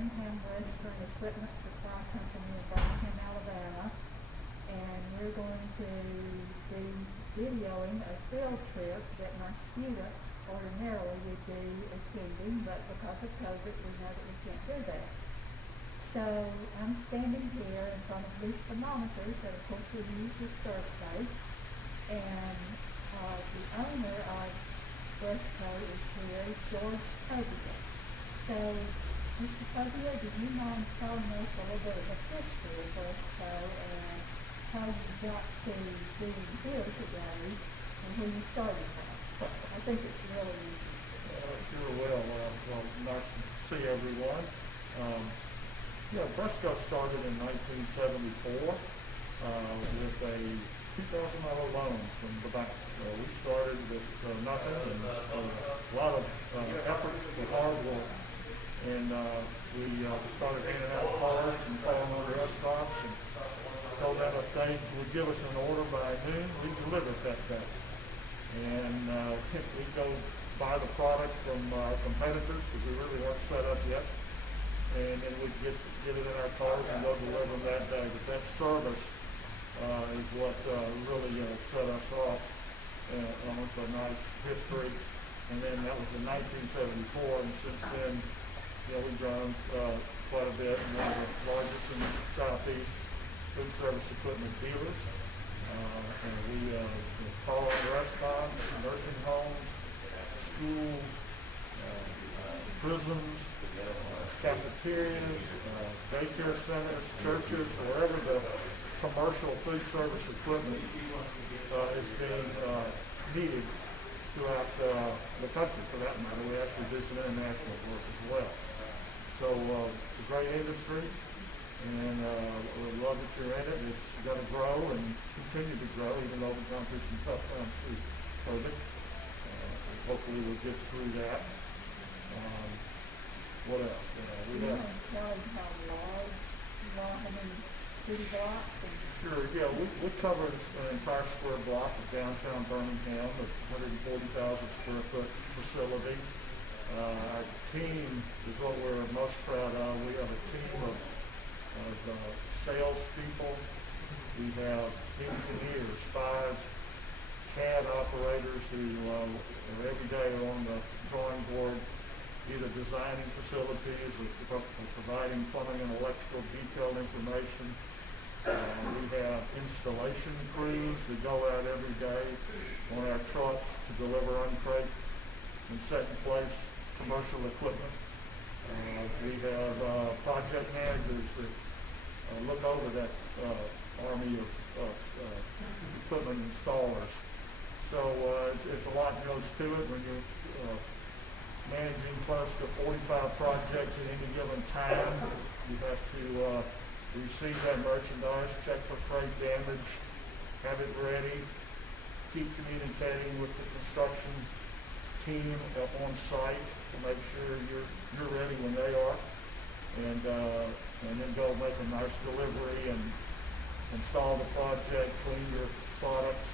Birmingham Western Equipment Supply Company in Birmingham, Alabama. And we're going to be videoing a field trip that my students ordinarily would be attending, but because of COVID, we know that we can't do that. So I'm standing here in front of these thermometers that of course we use with ServSafe, and the owner of Bresco is here, George Tobia. So, Mr. Tobia, do you mind telling us a little bit of the history of Bresco and how you got to being here today and where you started from? I think it's really interesting. Sure will. Well, nice to see everyone. Bresco started in 1974 with a $2,000 loan from the bank. We started with nothing and a lot of effort and hard work. And we started handing out cards and calling on restaurants and told them if they would give us an order by noon, we'd deliver it that day. And we'd go buy the product from our competitors because we really weren't set up yet. And then we'd get it in our cars and go deliver them that day. But that service is what really set us off with a nice history. And then that was in 1974, and since then, we've grown quite a bit, and one of the largest in the Southeast food service equipment dealers. And we call on restaurants, nursing homes, schools, prisons, cafeterias, daycare centers, churches, wherever the commercial food service equipment is being needed throughout the country, for that matter. We actually do some international work as well. So it's a great industry, and we love that you're in it. It's going to grow and continue to grow, even though we've gone through some tough times through COVID. Hopefully we'll get through that. What else? We have how large you are, how many city blocks? Sure, we cover an entire square block of downtown Birmingham, a 140,000 square foot facility. Our team is what we're most proud of. We have a team of salespeople. We have engineers, 5 CAD operators who are every day on the drawing board, either designing facilities or providing plumbing and electrical detailed information. We have installation crews that go out every day on our trucks to deliver uncrate and set in place commercial equipment. We have project managers that look over that army of equipment installers. So it's a lot goes to it when you're managing close to 45 projects at any given time. You have to receive that merchandise, check for freight damage, have it ready, keep communicating with the construction team on site to make sure you're ready when they are, and then go make a nice delivery and install the project, clean your products,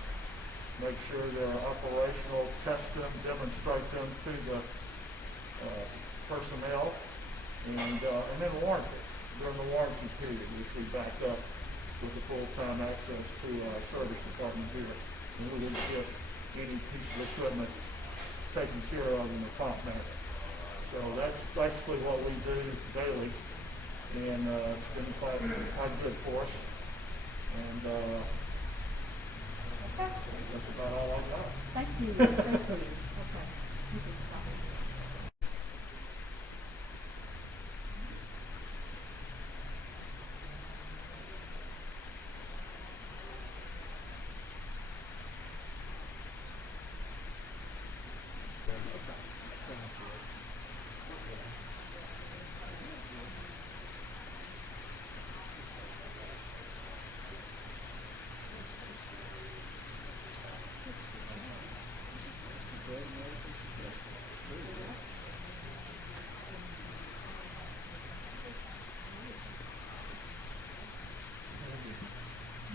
make sure they're operational, test them, demonstrate them to the personnel, and then warranty during the warranty period, which we back up with the full-time access to our service department here. And we will get any piece of equipment taken care of in a prompt manner. So that's basically what we do daily, and it's been quite good for us. And that's about all I've got. Thank you. Thank you. Okay. You can stop.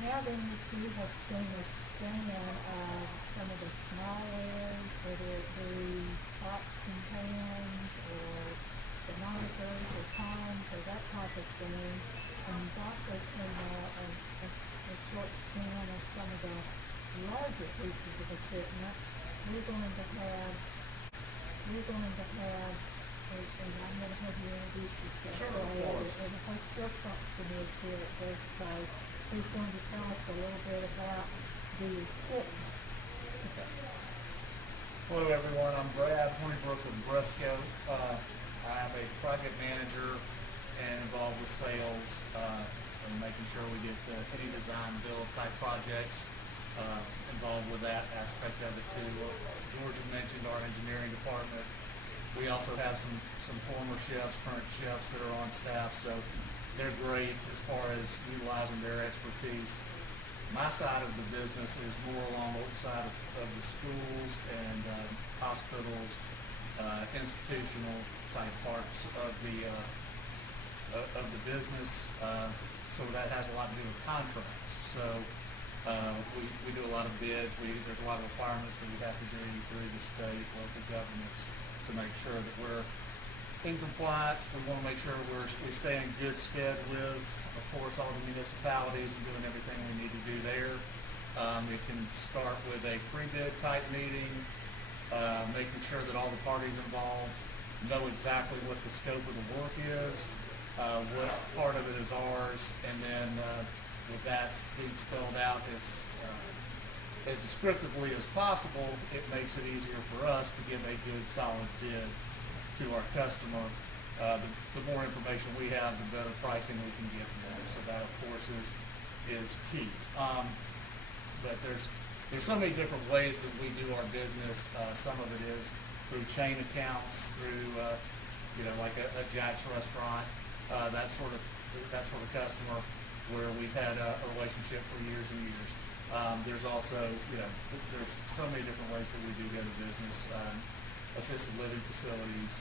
Now then, you have seen a scan of some of the smalls, whether it be pots and pans or thermometers or palms thing. And you've also seen a short scan of some of the larger pieces of equipment. We're going to have, and I'm going to have you introduce yourself. Sure, of Brad, course. and what your function is here at Brisco. He's going to tell us a little bit about the equipment. Hello everyone, I'm Brad Honeybrook of Brisco. I'm a project manager and involved with sales and making sure we get any design build type projects involved with that aspect of it too. George had mentioned our engineering department. We also have some former chefs, current chefs that are on staff, so they're great as far as utilizing their expertise. My side of the business is more along the side of the schools and hospitals, institutional type parts of the business. So that has a lot to do with contracts. So we do a lot of bids. There's a lot of requirements that we have to do through the state, local governments to make sure that we're in compliance. We want to make sure we stay in good stead with, of course, all the municipalities and doing everything we need to do there. It can start with a pre-bid type meeting, making sure that all the parties involved know exactly what the scope of the work is, what part of it is ours, and then with that being spelled out as descriptively as possible, it makes it easier for us to give a good, solid bid to our customer. The more information we have, the better pricing we can get from them. So that, of course, is key. But there's so many different ways that we do our business. Some of it is through chain accounts, through like a Jack's restaurant, that sort of customer where we've had a relationship for years and years. There's also there's so many different ways that we do the business. Assisted living facilities,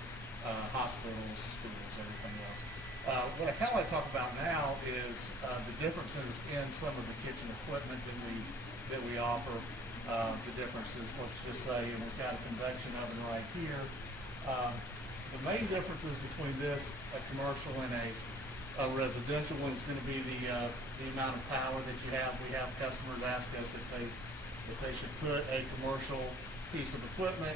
hospitals, schools, everything else. What I kind of like to talk about now is the differences in some of the kitchen equipment that we offer. The differences, let's just say, and we've got a convection oven right here. The main differences between this, a commercial and a residential one, is going to be the amount of power that you have. We have customers ask us if they should put a commercial piece of equipment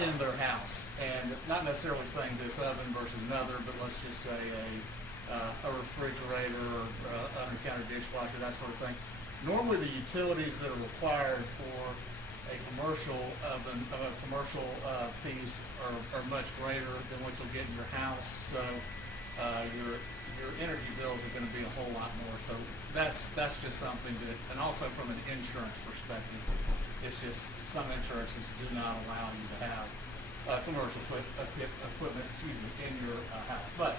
in their house, and not necessarily saying this oven versus another, but let's just say a refrigerator or under-counter dishwasher, that sort of thing. Normally the utilities that are required for a commercial oven, a commercial piece are much greater than what you'll get in your house, so your energy bills are going to be a whole lot more. So that's just something that, and also from an insurance perspective, it's just some insurances do not allow you to have commercial equipment, in your house. But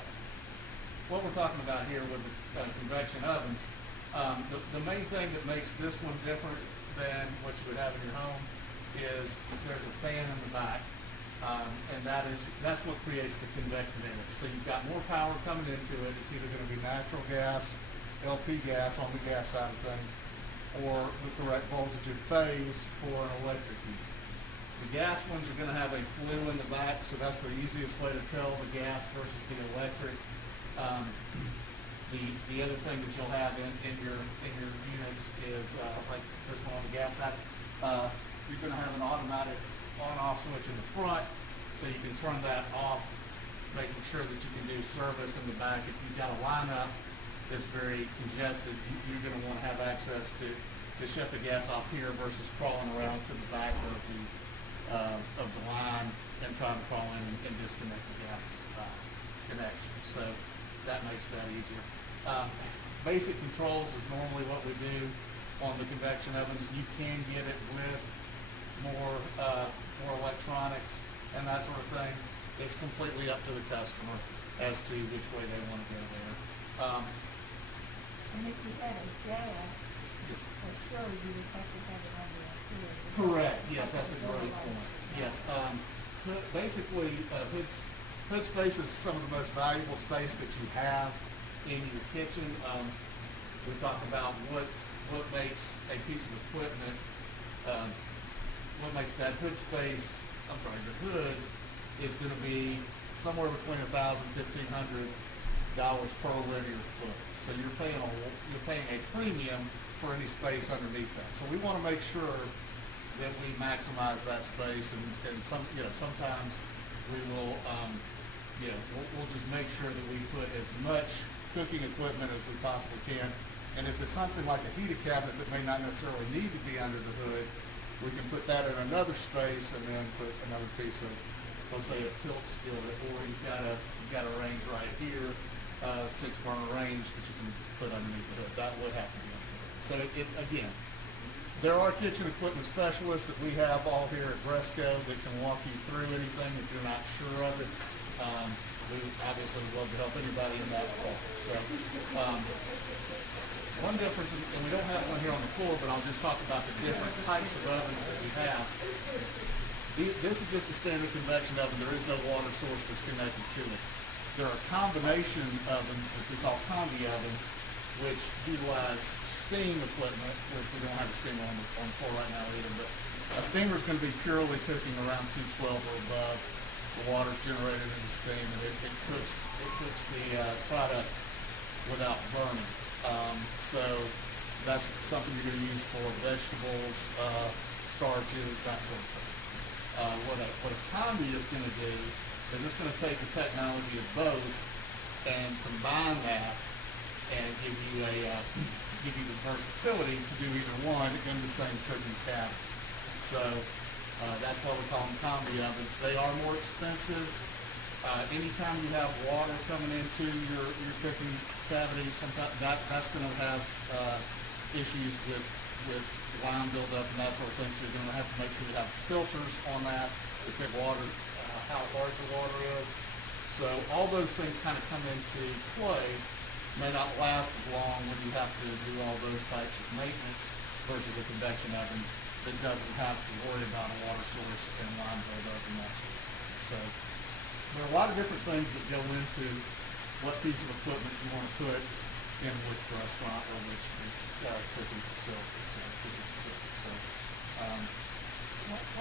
what we're talking about here with the convection ovens, the main thing that makes this one different than what you would have in your home is there's a fan in the back, and that's what creates the convective air. So you've got more power coming into it. It's either going to be natural gas, LP gas on the gas side of things, or the correct voltage and phase for an electric heat. The gas ones are going to have a flue in the back, so that's the easiest way to tell the gas versus the electric. The other thing that you'll have in your units is like this one on the gas side. You're going to have an automatic on-off switch in the front, so you can turn that off, making sure that you can do service in the back. If you've got a lineup that's very congested, you're going to want to have access to shut the gas off here versus crawling around to the back of the line and trying to crawl in and disconnect the gas connection. So that makes that easier. Basic controls is normally what we do on the convection ovens. You can get it with more electronics and that sort of thing. It's completely up to the customer as to which way they want to go there. And if you had a gas, for sure you would have to have it on the hood. Correct. Yes, that's a great point. Yes. Basically, hood space is some of the most valuable space that you have in your kitchen. We talk about what makes a piece of equipment, what makes that hood space. The hood is going to be somewhere between 1,000 and 1,500 per linear foot. So you're paying a premium for any space underneath that. So we want to make sure that we maximize that space, and sometimes we will, we'll just make sure that we put as much cooking equipment as we possibly can. And if it's something like a heated cabinet that may not necessarily need to be under the hood, we can put that in another space and then put another piece of, let's say, a tilt skillet, or you've got a range right here, 6-burner range that you can put underneath the hood. That would have to be under the hood. So again, there are kitchen equipment specialists that we have all here at Bresco that can walk you through anything if you're not sure of it. We obviously would love to help anybody in that part. So one difference, and we don't have one here on the floor, but I'll just talk about the different types of ovens that we have. This is just a standard convection oven. There is no water source that's connected to it. There are combination ovens, which we call combi ovens, which utilize steam equipment, which we don't have a steamer on the floor right now either, but a steamer is going to be purely cooking around 212 or above. The water's generated into steam, and it cooks the product without burning. So that's something you're going to use for vegetables, starches, that sort of thing. What a combi is going to do is it's going to take the technology of both and combine that and give you the versatility to do either one in the same cooking cabinet. So that's why we call them combi ovens. They are more expensive. Anytime you have water coming into your cooking cavity, sometimes that's going to have issues with lime buildup and that sort of thing. So you're going to have to make sure you have filters on that to pick water, how hard the water is. So all those things kind of come into play. May not last as long when you have to do all those types of maintenance versus a convection oven that doesn't have to worry about a water source and lime buildup and that sort of thing. So there are a lot of different things that go into what piece of equipment you want to put in which restaurant or which cooking facility. So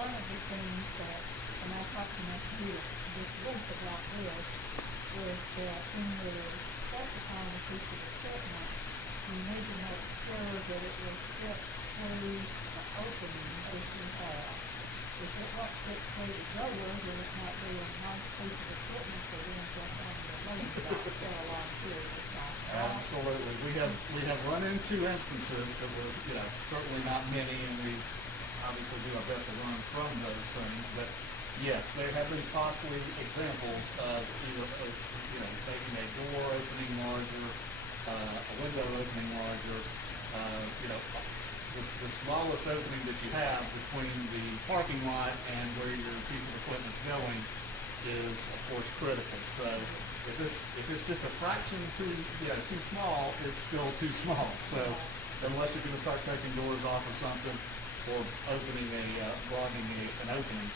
One of the things that, when I talked to my students this week about this, is that in your specifying a piece of equipment, you need to make sure that it will fit through the opening that you have. If it won't fit through the door, then it might be a nice piece of equipment that ends up on your loading dock for a long period of time. absolutely, we have run into instances that were certainly not many, and we obviously do our best to learn from those things. But yes, there have been costly examples of either making a door opening larger, a window opening larger. The smallest opening that you have between the parking lot and where your piece of equipment is going is, of course, critical. So if it's just a fraction too small, it's still too small. So unless you're going to start taking doors off or something, or broadening an opening,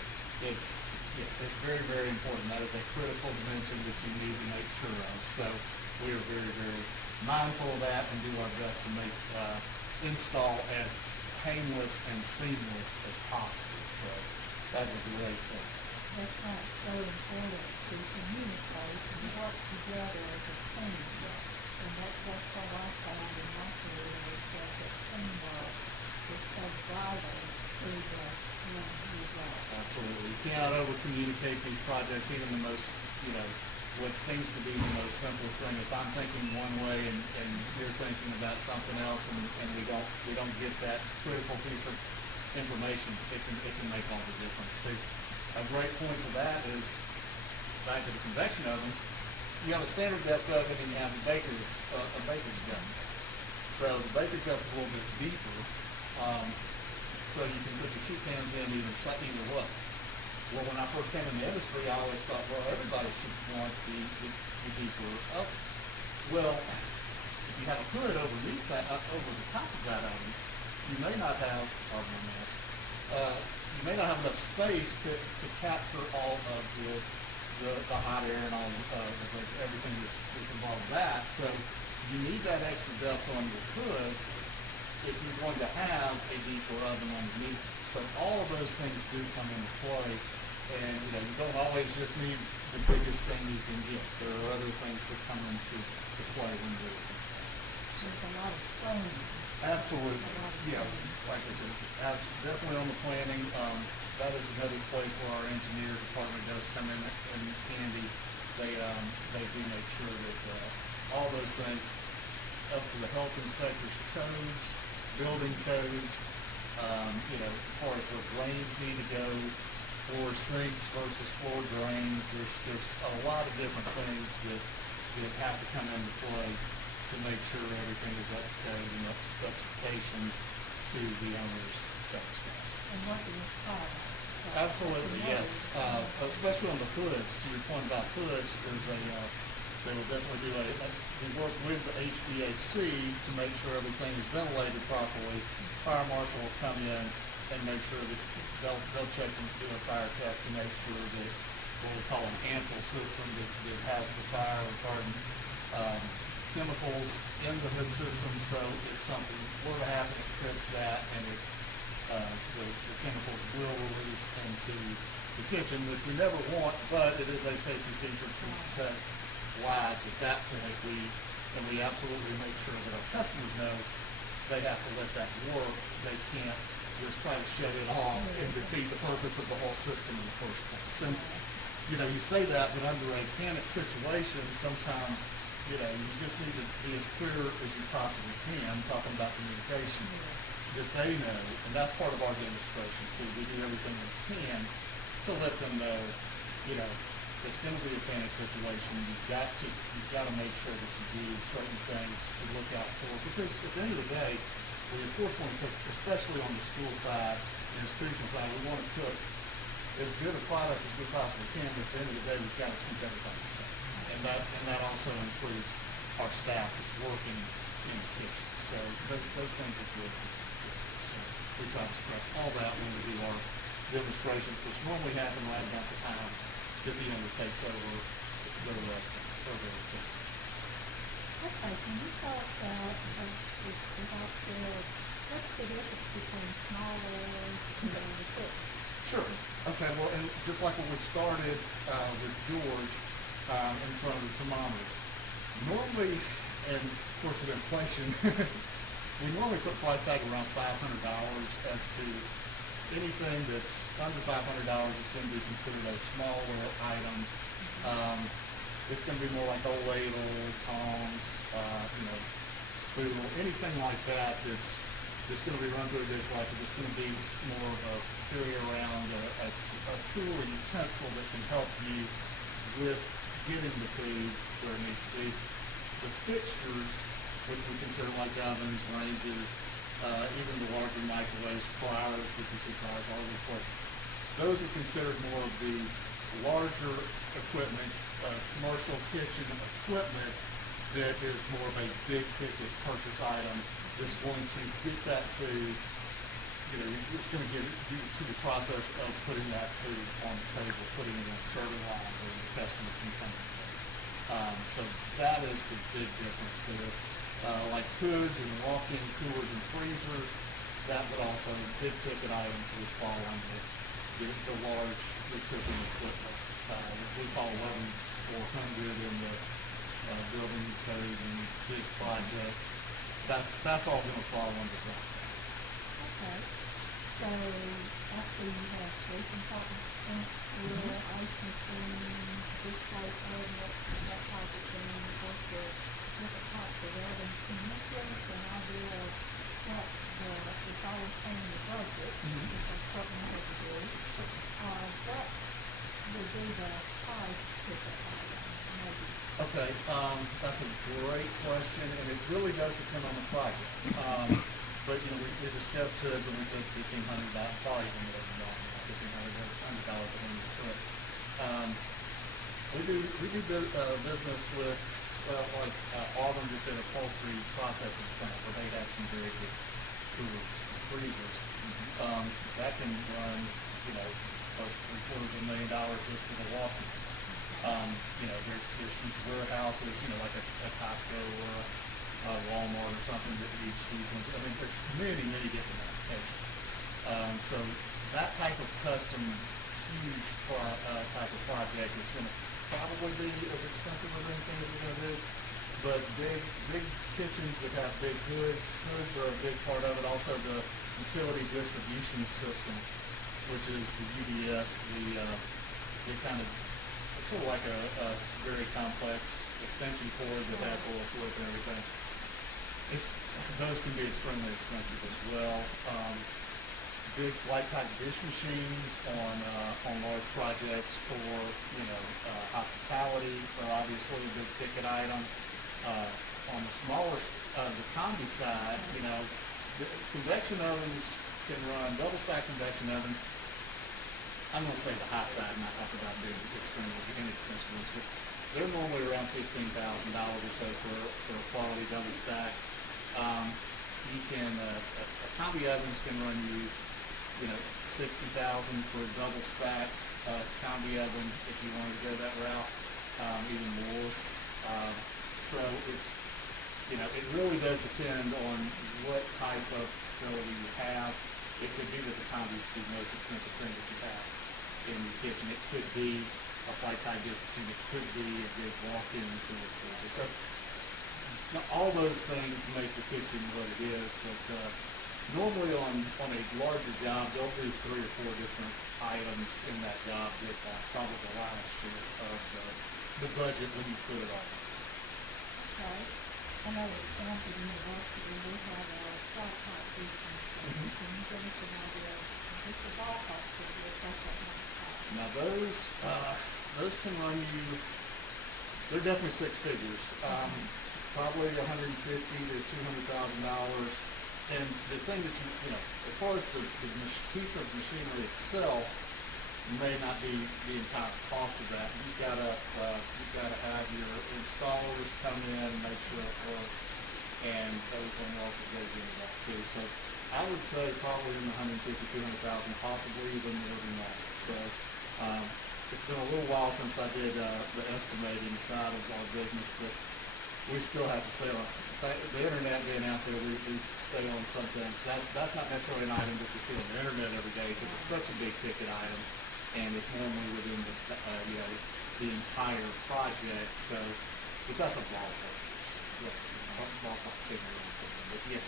it's very, very important. That is a critical dimension that you need to make sure of. So we are very, very mindful of that and do our best to make install as painless and seamless as possible. So that's a great thing. That's why it's so important to communicate and work together as a team. And that's what I found in my career, is that teamwork is so vital to the end result. Absolutely. You cannot over-communicate these projects, even the most, what seems to be the most simplest thing. If I'm thinking one way and you're thinking about something else, and we don't get that critical piece of information, it can make all the difference too. A great point for that is, back to the convection ovens, you have a standard depth oven and you have a baker's depth. So the baker's depth is a little bit deeper, so you can put your sheet pans in either way. Well, when I first came in the industry, I always thought, well, everybody should want the deeper oven. Well, if you have a hood underneath that, over the top of that oven, you may not have, you may not have enough space to capture all of the hot air and all everything that's involved with that. So you need that extra depth on your hood if you're going to have a deeper oven underneath. So all of those things do come into play, and you don't always just need the biggest thing you can get. There are other things that come into play when you're looking. There's a lot of planning. Absolutely, yeah, like I said, definitely on the planning, that is another place where our engineer department does come in handy. They do make sure that, all those things, up to the health inspector's codes, building codes, as far as where drains need to go, floor sinks versus floor drains, there's a lot of different things that have to come into play to make sure everything is up to code and up to specifications to the owner's satisfaction. And what do you call that? Absolutely, yes. Especially on the hoods, to your point about hoods, they will definitely do we work with the HVAC to make sure everything is ventilated properly. Fire marshal will come in and make sure that they'll check and do a fire test to make sure that what we call an ANSEL system that has the fire retardant chemicals in the hood system, so if something were to happen, it trips that, and the chemicals will release into the kitchen, which we never want, but it is a safety feature to protect lives at that point. We absolutely make sure that our customers know they have to let that work. They can't just try to shut it off and defeat the purpose of the whole system in the first place. And, you say that, but under a panic situation, sometimes you just need to be as clear as you possibly can, talking about communication, that they know, and that's part of our demonstration too. We do everything we can to let them know, it's going to be a panic situation. You've got to make sure that you do certain things to look out for, because at the end of the day, we of course want to cook, especially on the school side and institutional side, we want to cook as good a product as we possibly can, but at the end of the day, we've got to keep everybody safe. And that also includes our staff that's working in the kitchen. So those things are good. So we try to stress all that when we do our demonstrations, which normally happen right about the time that the owner takes over the restaurant or the kitchen. Okay, can you talk about what's the difference between small oils and the cook? Sure. Okay, well, and just like when we started with George in front of the thermometers, normally, and of course with inflation, we normally put price tag around $500 as to anything that's under $500 is going to be considered a small oil item. It's going to be more like old ladle, tongs, spool, anything like that that's just going to be run through a dishwasher. It's going to be more of a carry around a tool or utensil that can help you with getting the food where it needs to be. The fixtures, which we consider like ovens, ranges, even the larger microwaves, fryers, we can see fryers all over the place. Those are considered more of the larger equipment, commercial kitchen equipment that is more of a big ticket purchase item that's going to get that food, it's going to get you to the process of putting that food on the table, putting it in a serving line where the customer can come in. So that is the big difference there. Like hoods and walk-in coolers and freezers, that would also, big ticket items would fall under the large equipment equipment. We call 11400 in the building code and big projects. That's all going to fall under that. Okay, so after you have three compartments, your ice machine, dishwasher, that type of thing, of course, the different types of ovens, can you give us an idea of what it's always in the budget, if that's something you have to do, what would be the price ticket item, maybe? Okay, that's a great question, and it really does depend on the project. But we discussed hoods, and we said $1,500, probably even more than that, $1,500 in the foot. We do business with like Auburn just did a poultry processing plant where they had some very good coolers, freezers. That can run close to $750,000 just for the walk-ins. There's huge warehouses, like a Costco or a Walmart or something that needs huge ones. I mean, there's many, many different applications. So that type of custom, huge type of project is going to probably be as expensive as anything that we're gonna do. But big kitchens that have big hoods are a big part of it. Also the utility distribution system, which is the UDS, the kind of, it's sort of like a very complex extension cord that has oil flip and everything. Those can be extremely expensive as well. Big flight type dish machines on large projects for hospitality are obviously a big ticket item. On the smaller, the combi side, the convection ovens can run double stack convection ovens. I'm going to say the high side, not talking about big, extremely inexpensive ones, but they're normally around $15,000 or so for a quality double stack. A combi ovens can run you, $60,000 for a double stack combi oven if you wanted to go that route, even more. So it really does depend on what type of facility you have. It could be that the combi is the most expensive thing that you have in your kitchen. It could be a flight type dish machine. It could be a big walk-in refrigerator. So now, all those things make the kitchen what it is, but normally on a larger job, they'll do 3 or 4 different items in that job that probably the lion's share of the budget when you put it on. Okay. I know at Stanford University, we have a flat-top teaching. Can you give us an idea of just the ballpark figure, if that's what might cost? Now those can run you, they're definitely 6 figures, probably $150,000 to $200,000. And the thing that as far as the piece of machinery itself may not be the entire cost of that. You've gotta have your installers come in, make sure it works, and everything else that goes into that too. So I would say probably in the $150,000 to $200,000, possibly even more than that. So it's been a little while since I did the estimating side of our business, but we still have to stay on the internet being out there. We stay on some things. That's not necessarily an item that you see on the internet every day because it's such a big ticket item, and it's normally within the entire project. So, but that's a ballpark figure. But yes,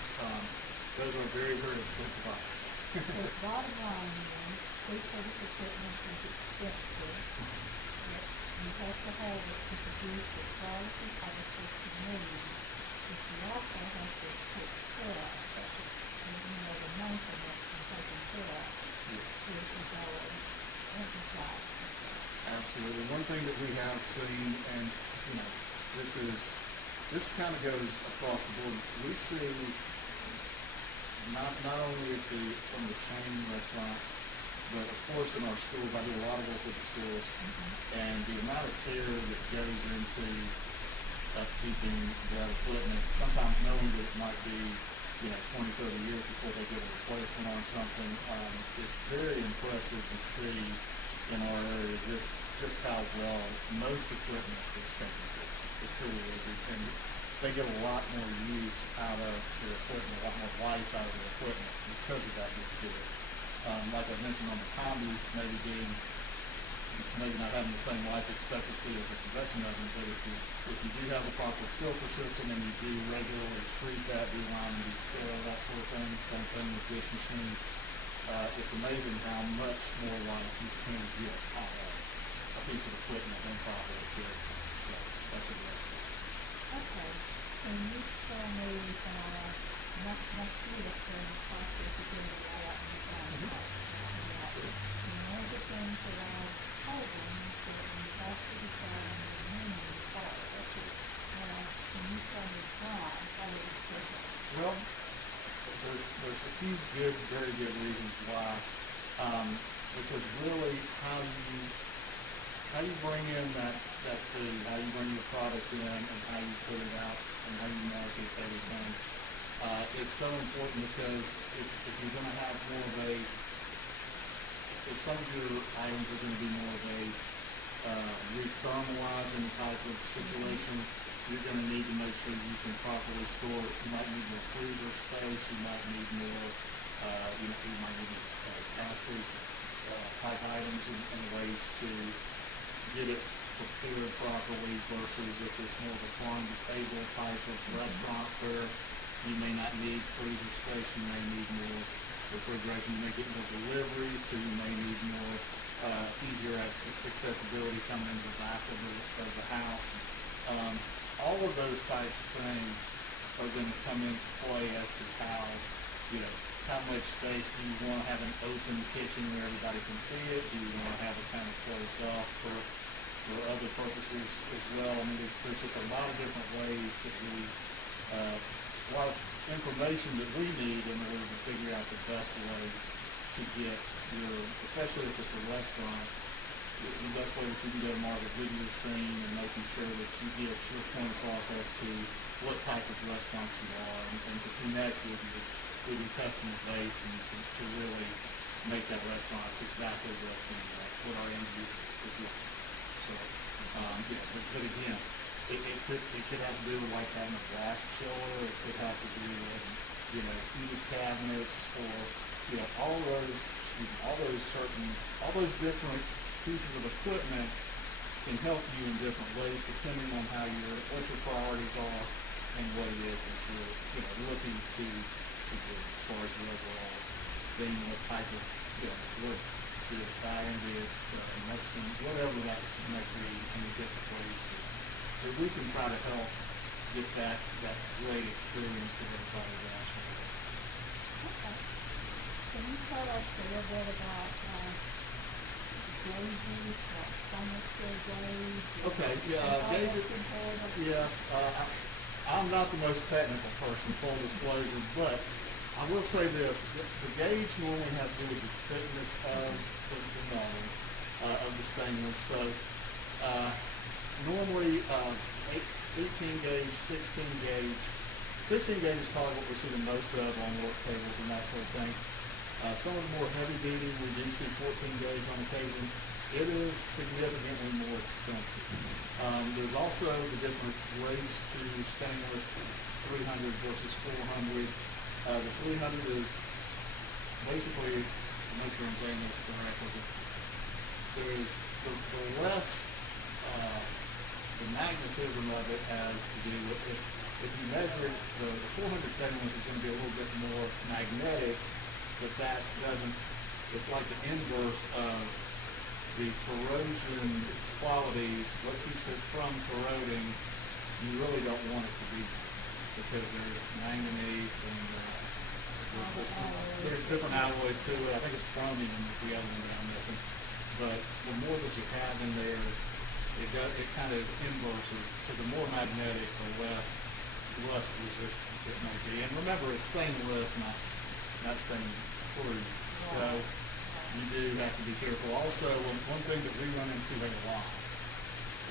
those are very, very expensive items. So bottom line is, food service equipment is expensive. You have to have it to produce the quality obviously you need. But you also have to take care of it. The maintenance and taking care of it is our emphasize. Absolutely. One thing that we have seen, and this kind of goes across the board. We see not only from the chain restaurants, but of course in our schools. I do a lot of work with the schools, and the amount of care that goes into upkeeping that equipment, sometimes knowing that it might be 20, 30 years before they get a replacement on something, is very impressive to see in our area just how well most equipment is taken care of. It truly is, and they get a lot more use out of their equipment, a lot more life out of their equipment because of that good care. Like I mentioned on the combis, maybe not having the same life expectancy as a convection oven, but if you do have a proper filter system and you do regularly treat that, do line and descale, that sort of thing, same thing with dish machines, it's amazing how much more life you can get out of a piece of equipment when properly cared for. So that's a great thing. Okay. Can you tell me my students are in the process of doing a lot of design work. And one of the things that I've told them is that you have to decide on the minimum part. That's it. Can you tell me why I would say that? Well, there's a few very good reasons why. Because really how you bring in that food, how you bring your product in, and how you put it out, and how you market everything, is so important. Because if you're going to have more of if some of your items are going to be more of a rethermalizing type of situation, you're going to need to make sure you can properly store it. You might need more freezer space. You might need more, you might need pass-through type items and ways to get it prepared properly versus if it's more of a farm-to-table type of restaurant where you may not need freezer space, you may need more refrigeration, you may get more deliveries, so you may need more easier accessibility coming into the back of the house. All of those types of things are going to come into play as to how, how much space do you want to have an open kitchen where everybody can see it? Do you want to have it kind of closed off for other purposes as well? I mean, there's just a lot of different ways that a lot of information that we need in order to figure out the best way to get especially if it's a restaurant, the best way that you can get a market video screen and making sure that you get your point across as to what type of restaurant you are and to connect with your customer base and to really make that restaurant exactly what our end user is looking for. So, but again, it could have to do with like having a glass chiller, it could have to do with, heated cabinets or, all those different pieces of equipment can help you in different ways depending on what your priorities are and what it is that you're looking to do as far as your overall thing, what type of what be it Italian, be it Mexican, whatever that might be in the different ways that we can try to help get that great experience that everybody has. Okay. Can you tell us a little bit about gauges, like thermostat gauge? Okay, gauges. Yes, I'm not the most technical person, full disclosure, but I will say this: the gauge normally has to do with the thickness of the mold of the stainless. So normally 18 gauge, 16 gauge. 16 gauge is probably what we see the most of on work tables and that sort of thing. Some of the more heavy duty, we do see 14 gauge on occasion. It is significantly more expensive. There's also the different grades to stainless 300 versus 400. The 300 is basically, to make sure I'm saying this correctly, there's the less, the magnetism of it has to do with, if you measure it, the 400 stainless is going to be a little bit more magnetic, but that doesn't, it's like the inverse of the corrosion qualities. What keeps it from corroding, you really don't want it to be, because there's manganese and there's different alloys to it. I think it's chromium is the other one that I'm missing. But the more that you have in there, it kind of is inverse. So the more magnetic, the less resistant it may be. And remember, it's stainless, not stain proof. So you do have to be careful. Also, one thing that we run into a lot,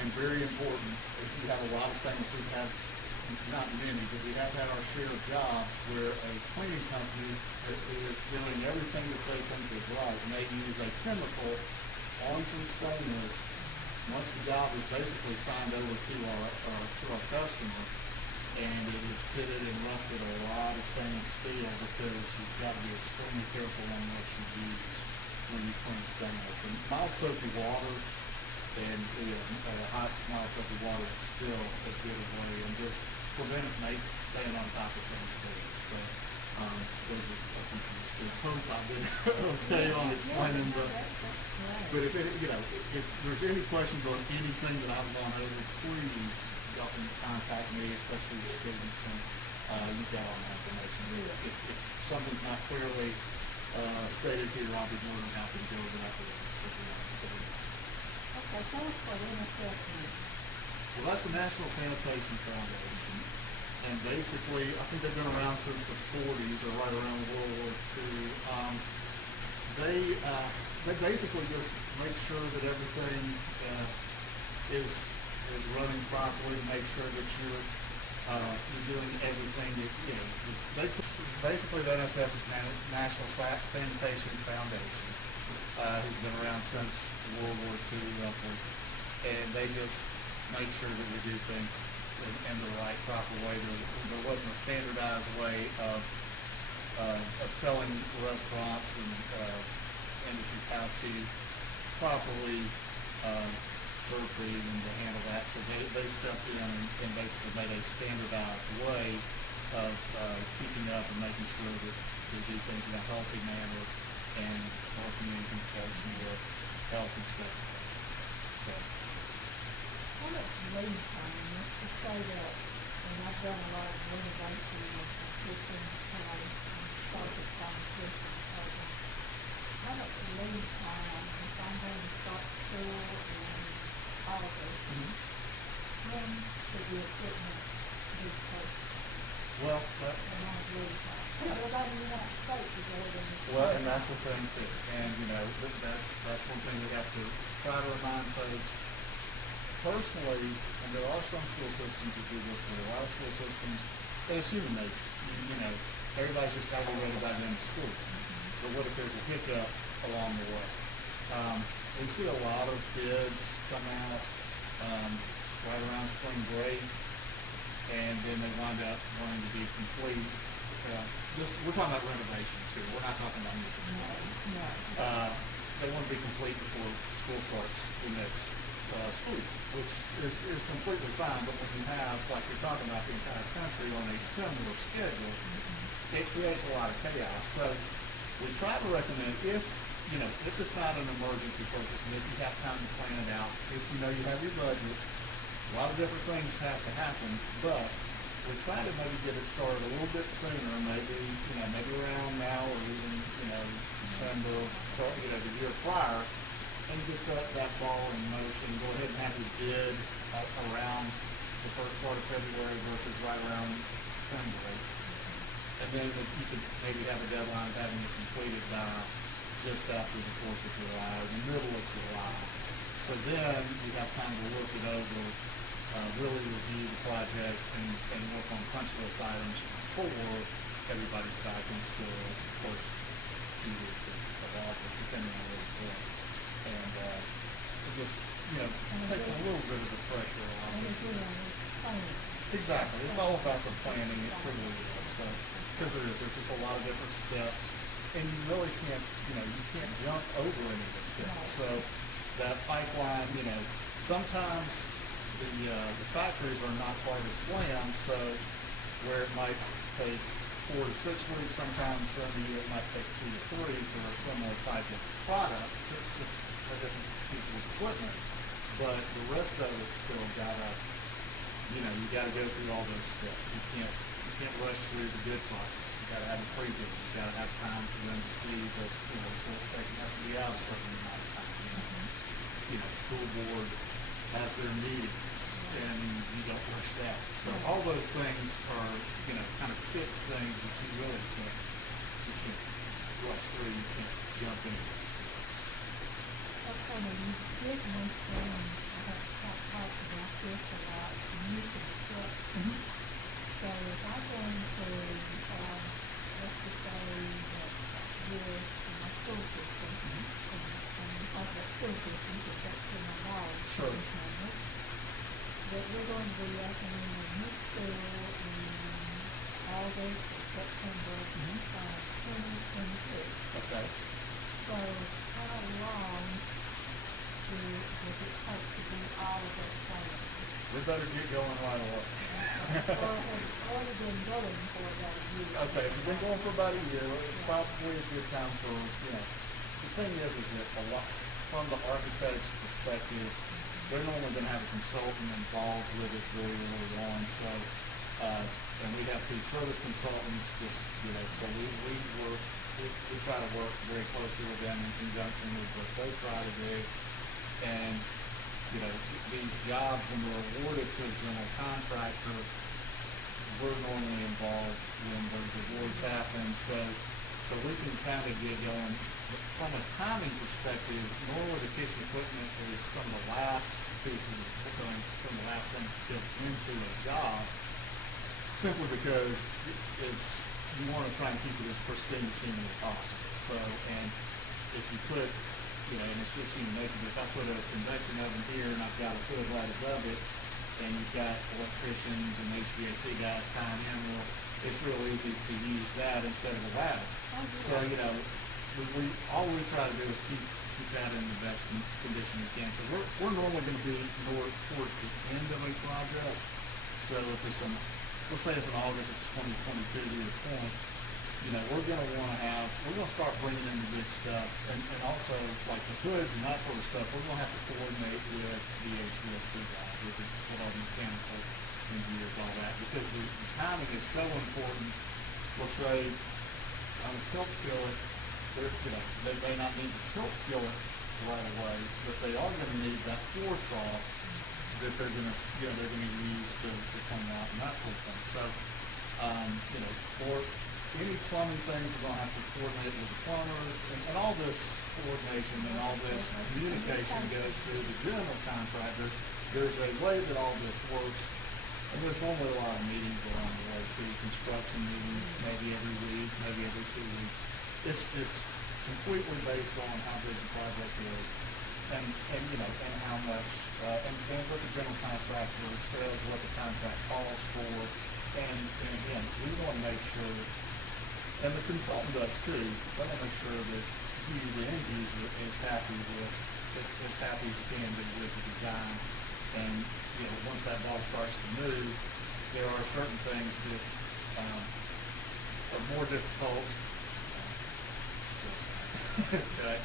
and very important, if you have a lot of stainless, we have not many, but we have had our share of jobs where a cleaning company is doing everything that they think is right, and they use a chemical on some stainless. Once the job is basically signed over to our customer, and it is pitted and rusted a lot of stainless steel, because you've got to be extremely careful on what you use when you clean stainless. And mild soapy water and hot mild soapy water is still a good way, and just prevent it from staying on top of things for you. So those are a few things too. I hope I did okay on explaining, but if there's any questions on anything that I've gone over, please y'all can contact me, especially your students, and you've got all my information. If something's not clearly stated here, I'll be more than happy to go over that with you. Okay, tell us what NSF is. Well, that's the National Sanitation Foundation, and basically, I think they've been around since the 40s, or right around World War II. They basically just make sure that everything is running properly, make sure that you're doing everything that, basically the NSF is National Sanitation Foundation, who's been around since World War II roughly, and they just make sure that we do things in the right, proper way. There wasn't a standardized way of telling restaurants and industries how to properly Surfrey and to handle that. So they stepped in and basically made a standardized way of keeping up and making sure that we do things in a healthy manner and working in conjunction with health inspectors. So, How much lead time, let's just say that, and I've done a lot of renovation of kitchens, and started from kitchens, so how much lead time, if I'm going to start school in August, when should the equipment be purchased? well, that, The amount of lead time? Everybody in the United States is ordering. well, and that's the thing too. And you know, that's one thing we have to try to remind folks. Personally, and there are some school systems that do this, but a lot of school systems, and it's human nature. You know, everybody's just how we read about it in school. But what if there's a hiccup along the way? We see a lot of bids come out right around spring break, and then they wind up wanting to be complete. We're talking about renovations here. We're not talking about new construction. No. They want to be complete before school starts the next school year, which is completely fine. But when you have, like you're talking about, the entire country on a similar schedule, it creates a lot of chaos. So we try to recommend if it's not an emergency purchase, and if you have time to plan it out, if you know you have your budget, a lot of different things have to happen, but we try to maybe get it started a little bit sooner, maybe around now or even, December, the year prior, and get that ball in motion, go ahead and have your bid around the first part of February versus right around spring break. And then you could maybe have a deadline of having it completed by just after the 4th of July or the middle of July. So then you have time to look it over, really review the project and work on punch list items before everybody's back in school the first few weeks of August, depending on where you're going. And it just, takes a little bit of the pressure off. And it's really planning. Exactly. It's all about the planning. It truly is. So, because there's just a lot of different steps, and you really can't, you can't jump over any of the steps. So that pipeline, sometimes the factories are not quite as slammed, so where it might take 4 to 6 weeks, sometimes during the year it might take 2 to 3 for a similar type of product. It's just a different piece of equipment, but the rest of it's still gotta, you gotta go through all those steps. You can't rush through the bid process. You gotta have a pre-bid. You gotta have time for them to see that, the sales spec has to be out a certain amount of time. School board has their meetings, and you don't rush that. So all those things are, kind of fixed things that you really can't rush through. You can't jump into those steps. Okay, now you did mention, I have talked about this a lot, new construction. So if I'm going to, let's just say that we're in my school system, and we talk about school system because that's where my knowledge Sure. comes from, that we're going to be opening a new school in August or September of 2022. Okay. So how long does it take to do all of that planning? We better get going right away. Or has it already been going for about a year? Okay, if you've been going for about a year, it's probably a good time for, the thing is that a lot, from the architect's perspective, they're normally going to have a consultant involved with it very early on, so, and we have 2 service consultants, just, so we try to work very closely with them in conjunction with what they try to do, and, these jobs, when they're awarded to a general contractor, we're normally involved when those awards happen, so we can kind of get going. From a timing perspective, normally the kitchen equipment is some of the last pieces of equipment, some of the last things to go into a job, simply because you want to try and keep it as pristine machinery as possible. So, and if you put, and it's just human nature, but if I put a convection oven here and I've got a hood right above it, and you've got electricians and HVAC guys tying in, well, it's real easy to use that instead of a ladder. So, all we try to do is keep keep that in the best condition we can. So we're normally gonna be more towards the end of a project. So if there's some, let's say it's in August of 2022 to your point, you know, we're gonna start bringing in the big stuff, and also like the hoods and that sort of stuff, we're gonna have to coordinate with the HVAC guys, with our mechanical engineers, all that, because the timing is so important. We'll say, on a tilt skillet, they may not need the tilt skillet right away, but they are gonna need that floor trough that they're gonna use to come out and that sort of thing. So, you know, for any plumbing things, we're gonna have to coordinate with the plumbers, and all this coordination and all this communication goes through the general contractor. There's a way that all this works, and there's normally a lot of meetings along the way too, construction meetings, maybe every week, maybe every 2 weeks. It's completely based on how big the project is, and you know, and how much, and what the general contractor says, what the contract calls for, and again, we wanna make sure, and the consultant does too, they wanna make sure that the end user is happy as he can be with the design. And, you know, once that ball starts to move, there are certain things that, are more difficult. Okay.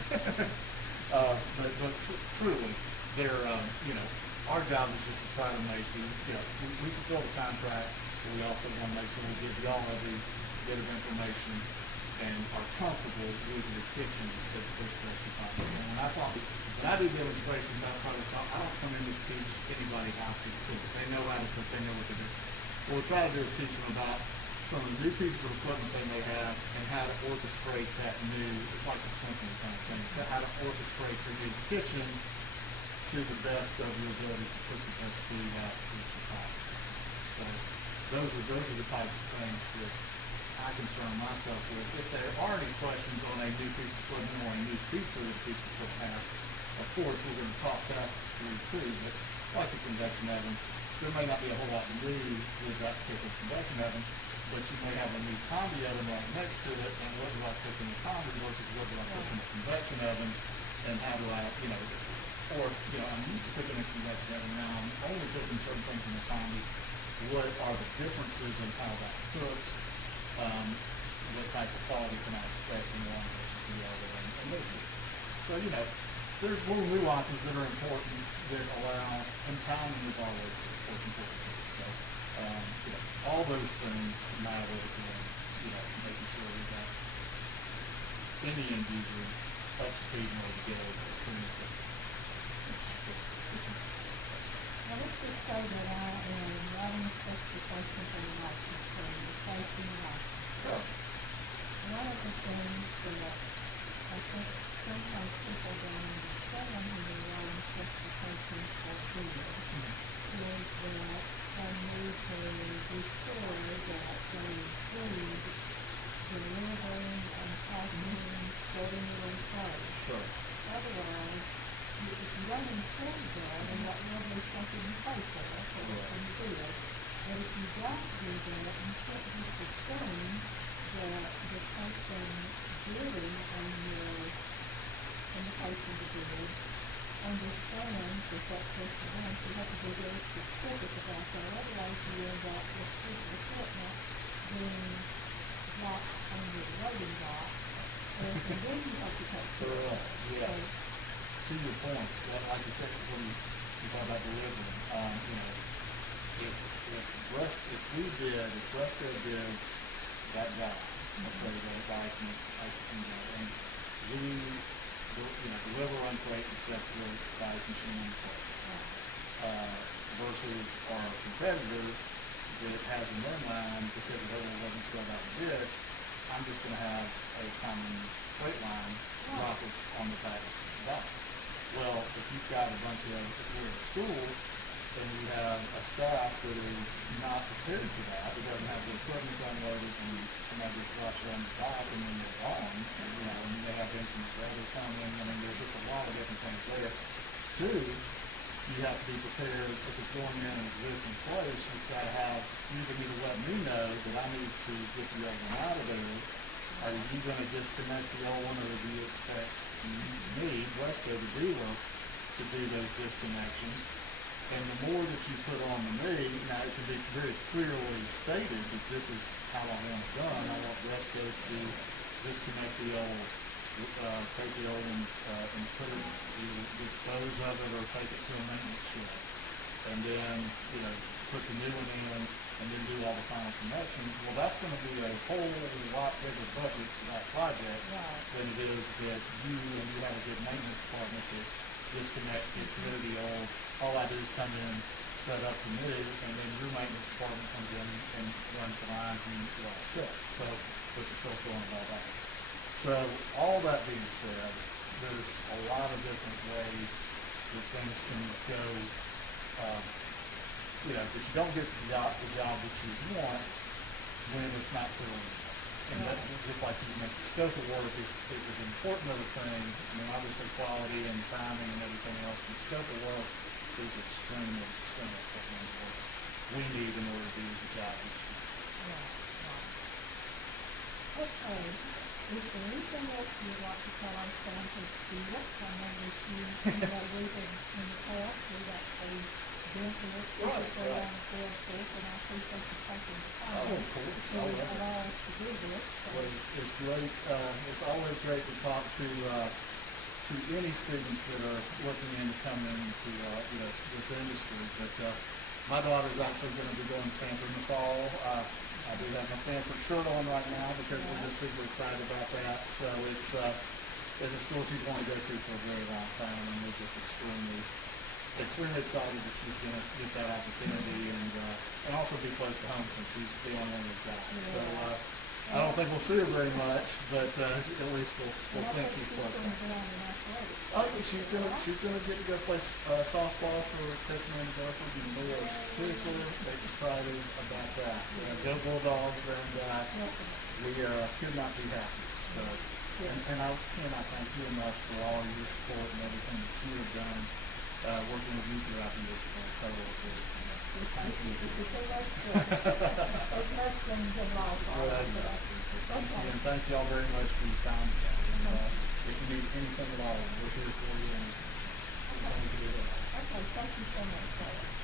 But truly, they're, you know, our job is just to try to make we fulfill the contract, but we also want to make sure we give y'all every bit of information and are comfortable with the kitchen as best as possible. And when I do demonstrations, I don't come in to teach anybody how to cook. They know how to cook, they know what to do. What we try to do is teach them about some of the new pieces of equipment they may have and how to orchestrate that new, it's like a symphony kind of thing, how to orchestrate your new kitchen to the best of your ability to cook the best food out of the kitchen possible. So those are the types of things that I concern myself with. If there are any questions on a new piece of equipment or a new feature that the piece of equipment has, of course, we're going to talk that through too, but like the convection oven, there may not be a whole lot new with that particular convection oven, but you may have a new combi oven right next to it, and what do I cook in the combi versus what do I cook in the convection oven, and how do I, or, I'm used to cooking in a convection oven, now I'm only cooking certain things in the combi. What are the differences in how that cooks? What type of quality can I expect in one versus the other, and those things. So, there's little nuances that are important that allow, and timing is always important. So, all those things matter in, making sure we got any end user up to speed and ready to go as soon as they Now, let's just say that I am writing a specification for the license, for the replacing license. Sure. One of the things that I think sometimes people don't understand when they're writing specifications for bid is that they need to be sure that they include delivering and packing, setting it in place. Sure. Otherwise, if you don't include that, then that will be something you pay for, so it's in the bid. But if you don't do that, you can't just assume that the person bidding on your invitation to bid understands that that's what you want. You have to be very specific about that. Otherwise, you end up with piece of equipment being dropped on your loading dock, and then you have to take care of it. Yes. To your point, like you said, when you talk about delivering, if Bresco bids that guy, let's say the Weissman, and we, deliver, unfreight, and set the guy's machine in place, versus our competitor that has in their mind, because the whole wasn't spelled out in the bid, I'm just going to have a common freight line drop it on the back of the dock. Well, if you've got a bunch of, if you're at a school, and you have a staff that is not prepared for that, it doesn't have the equipment unloaded, and somebody just drops it on the dock, and then they're gone, and they have instruments ready to come in, there's just a lot of different things there. Two, you have to be prepared, if it's going in an existing place, you've got to have, you either need to let me know that I need to get the old one out of there. Are you going to disconnect the old one, or do you expect me, Wesco, the dealer, to do those disconnections. And the more that you put on to me, now it can be very clearly stated that this is how I want it done. I want Wesco to disconnect the old, take the old and put it, either dispose of it or take it to a maintenance shed. And then, put the new one in and then do all the final connections. Well, that's gonna be a whole lot bigger budget for that project Right. than it is that you have a good maintenance department that disconnects, gets rid of the old. All I do is come in, set up the new, and then your maintenance department comes in and runs the lines and you're all set. So, puts a filter on and all that. So, all that being said, there's a lot of different ways that things can go, that you don't get the job that you want when it's not clearly done. And that, just like you mentioned, the scope of work is as important of a thing. Obviously quality and timing and everything else, but scope of work is extremely, extremely important in what we need in order to do the job that you Right, right. Okay, is there anything else you'd like to tell our Sanford students? I know that we have, in the past, we've actually been to this physically on the field trip, and I appreciate you taking the time Oh, of course. to allow us to do this. So, Well, it's great. It's always great to talk to any students that are looking into coming into this industry. But my daughter's actually going to be going to Sanford in the fall. I do have my Sanford shirt on right now because we're just super excited about that. So it's a school she's wanted to go to for a very long time, and we're just extremely excited that she's going to get that opportunity and also be close to home since she's the only one we've got. Yeah. So I don't think we'll see her very much, but at least we'll think she's close to home. Oh, she's gonna get to go play softball for Coach Manny Burford, and we are super excited about that. Go Bulldogs, and we could not be happier. So, and I cannot thank you enough for all your support and everything that you have done working with me throughout the years. So thank you. There's most things in life. Okay. And thank you all very much for your time today. And if you need anything at all, we're here for you, and we can do that. Okay, thank you so much, Claire.